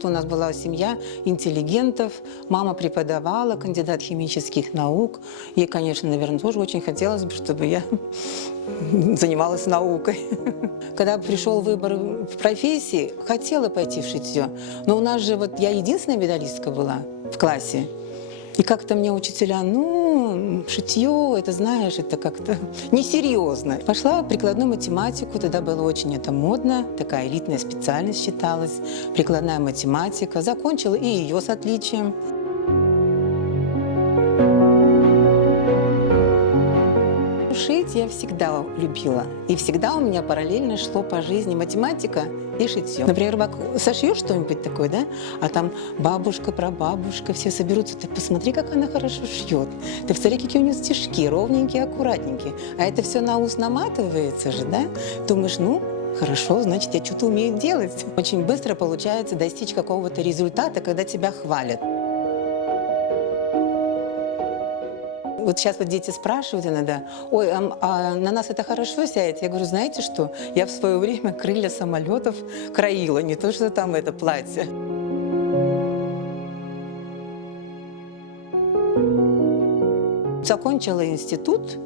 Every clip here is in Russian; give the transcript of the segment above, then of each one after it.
Вот у нас была семья интеллигентов, мама преподавала, кандидат химических наук. Ей, конечно, наверное, тоже очень хотелось бы, чтобы я занималась наукой. Когда пришел выбор в профессии, хотела пойти в шитье, но у нас же вот я единственная медалистка была в классе. И как-то мне учителя, шитье, это знаешь, это как-то несерьезно. Пошла в прикладную математику, тогда было очень это модно, такая элитная специальность считалась, прикладная математика. Закончила и ее с отличием. Шить я всегда любила. И всегда у меня параллельно шло по жизни математика и шитье. Например, сошьешь что-нибудь такое, да? А там бабушка, прабабушка, все соберутся. Ты посмотри, как она хорошо шьет. Ты посмотри, какие у нее стежки, ровненькие, аккуратненькие. А это все на ус наматывается же, да? Думаешь, хорошо, значит, я что-то умею делать. Очень быстро получается достичь какого-то результата, когда тебя хвалят. Вот сейчас вот дети спрашивают иногда, ой, а на нас это хорошо сядет? Я говорю, знаете что, я в свое время крылья самолетов краила, не то что там это платье. Закончила институт,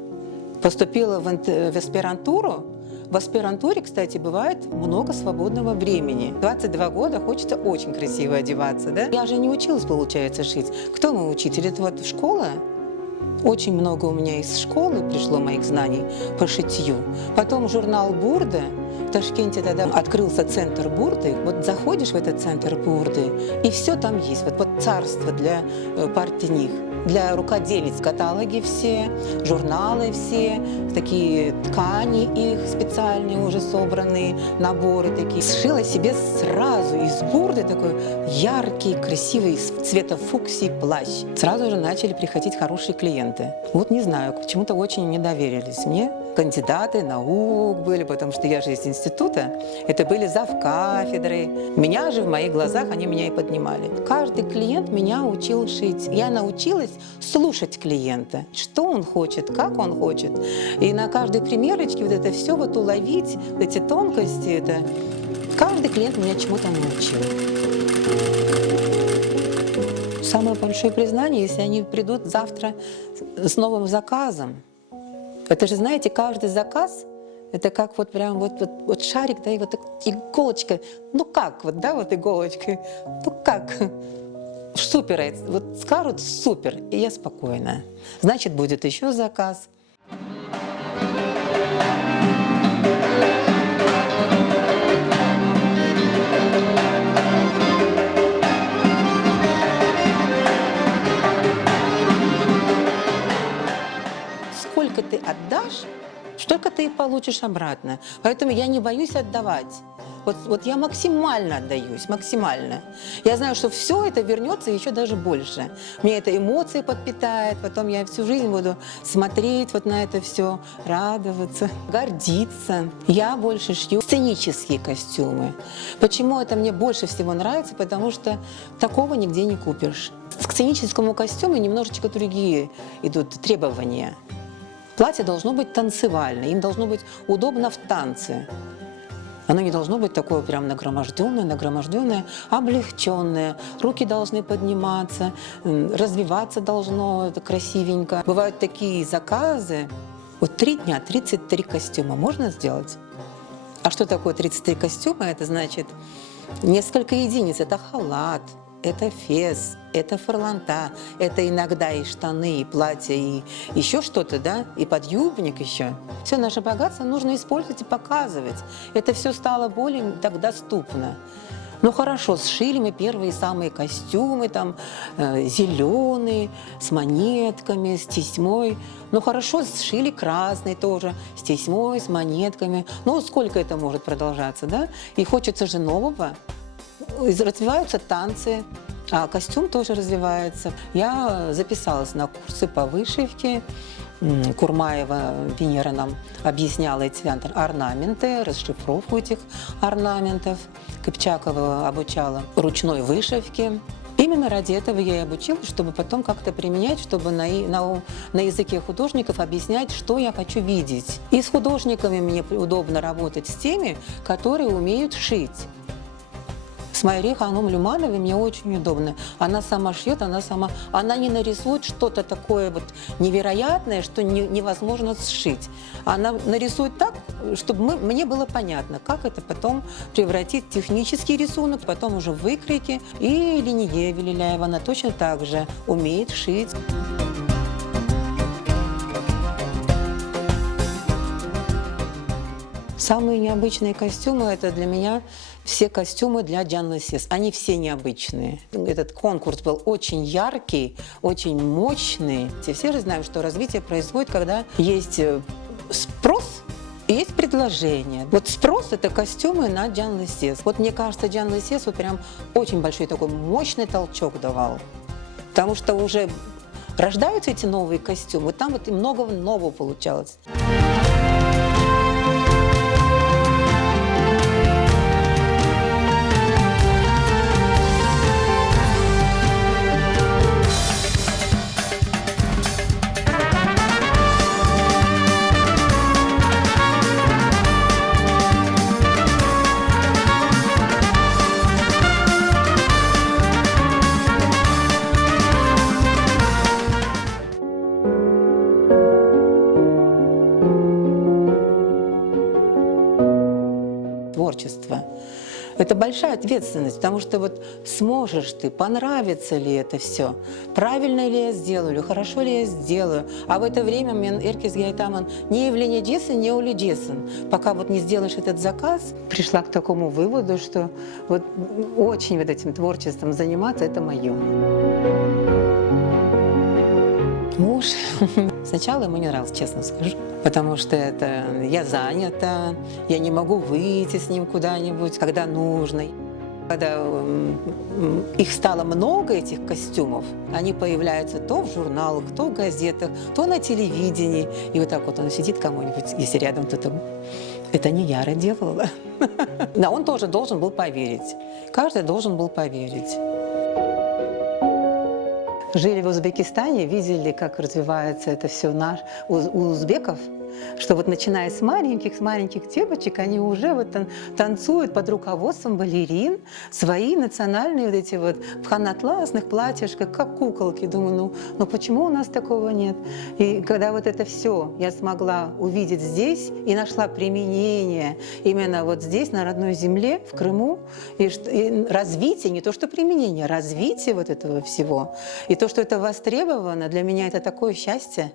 поступила в аспирантуру. В аспирантуре, кстати, бывает много свободного времени. 22 года, хочется очень красиво одеваться, да? Я же не училась, получается, шить. Кто мой учитель? Это вот школа. Очень много у меня из школы пришло моих знаний по шитью. Потом журнал «Бурда». В Ташкенте тогда открылся центр Бурды. Вот заходишь в этот центр Бурды, и все там есть. Вот царство для портних, для рукоделиц. Каталоги все, журналы все, такие ткани их специальные уже собранные, наборы такие. Сшила себе сразу из Бурды такой яркий, красивый, цвета фуксии плащ. Сразу же начали приходить хорошие клиенты. Вот не знаю, почему-то очень не доверились мне. Кандидаты наук были, потому что я же из института. Это были завкафедры. Меня же в моих глазах они меня и поднимали. Каждый клиент меня учил шить. Я научилась слушать клиента, что он хочет, как он хочет. И на каждой примерочке вот это все вот уловить, эти тонкости, это каждый клиент меня чему-то научил. Самое большое признание, если они придут завтра с новым заказом. Это же, знаете, каждый заказ, это как вот прям вот шарик, да, и вот иголочка. Как вот, да, вот иголочкой, как? Супер, вот скажут супер, и я спокойна. Значит, будет еще заказ. Сколько ты отдашь, столько ты и получишь обратно. Поэтому я не боюсь отдавать. Вот я максимально отдаюсь, максимально. Я знаю, что все это вернется еще даже больше. Мне это эмоции подпитает, потом я всю жизнь буду смотреть вот на это все, радоваться, гордиться. Я больше шью сценические костюмы. Почему это мне больше всего нравится? Потому что такого нигде не купишь. К сценическому костюму немножечко другие идут требования. Платье должно быть танцевальное, им должно быть удобно в танце. Оно не должно быть такое прям нагроможденное, облегченное. Руки должны подниматься, развиваться должно это красивенько. Бывают такие заказы. Вот 3 дня, 33 костюма можно сделать? А что такое 33 костюма? Это значит несколько единиц. Это халат, это фес, это фарланта, это иногда и штаны, и платья, и еще что-то, да, и подъюбник еще. Все наше богатство нужно использовать и показывать. Это все стало более так доступно. Хорошо, сшили мы первые самые костюмы, там, зеленые, с монетками, с тесьмой. Хорошо, сшили красный тоже, с тесьмой, с монетками. Сколько это может продолжаться, да? И хочется же нового. Развиваются танцы, а костюм тоже развивается. Я записалась на курсы по вышивке. Курмаева Венера нам объясняла эти орнаменты, расшифровку этих орнаментов. Кыпчакова обучала ручной вышивке. Именно ради этого я и обучилась, чтобы потом как-то применять, чтобы на языке художников объяснять, что я хочу видеть. И с художниками мне удобно работать с теми, которые умеют шить. С Майре Ханум Люмановой мне очень удобно. Она сама шьет, она не нарисует что-то такое вот невероятное, что невозможно сшить. Она нарисует так, чтобы мне было понятно, как это потом превратить в технический рисунок, потом уже в выкройки. И Линия Велиляева, она точно так же умеет шить. Самые необычные костюмы – это для меня все костюмы для Дианы Лесес. Они все необычные. Этот конкурс был очень яркий, очень мощный. Все же знаем, что развитие происходит, когда есть спрос и есть предложение. Вот спрос – это костюмы на Диану Лесес. Вот мне кажется, Диана Лесес вот прям очень большой такой мощный толчок давал. Потому что уже рождаются эти новые костюмы, там вот и много нового получалось. Творчество. Это большая ответственность, потому что вот сможешь ты, понравится ли это все, правильно ли я сделаю, хорошо ли я сделаю. А в это время мен эркес гайтаман не явление десен, не ули десен. Пока вот не сделаешь этот заказ, пришла к такому выводу, что вот очень вот этим творчеством заниматься – это мое. Муж. Сначала ему не нравился, честно скажу. Потому что это я занята, я не могу выйти с ним куда-нибудь, когда нужно. Когда их стало много, этих костюмов, они появляются то в журналах, то в газетах, то на телевидении. И вот так вот он сидит кому-нибудь, если рядом кто-то... Это не я делала. Да, он тоже должен был поверить. Каждый должен был поверить. Жили в Узбекистане, видели, как развивается это все у узбеков, что вот начиная с маленьких девочек, они уже вот танцуют под руководством балерин свои национальные вот эти вот в ханатласных платьишках, как куколки. Думаю, ну почему у нас такого нет? И когда вот это все я смогла увидеть здесь и нашла применение именно вот здесь, на родной земле, в Крыму, и развитие, не то что применение, развитие вот этого всего, и то, что это востребовано, для меня это такое счастье.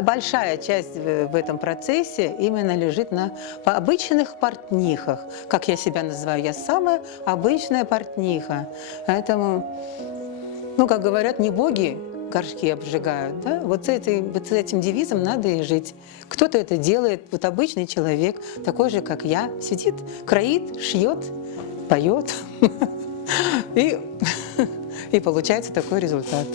Большая часть в этом процессе именно лежит на обычных портнихах. Как я себя называю, я самая обычная портниха. Поэтому, как говорят, не боги горшки обжигают. Да? Вот с этим девизом надо и жить. Кто-то это делает, вот обычный человек, такой же, как я, сидит, кроит, шьет, поет. И получается такой результат.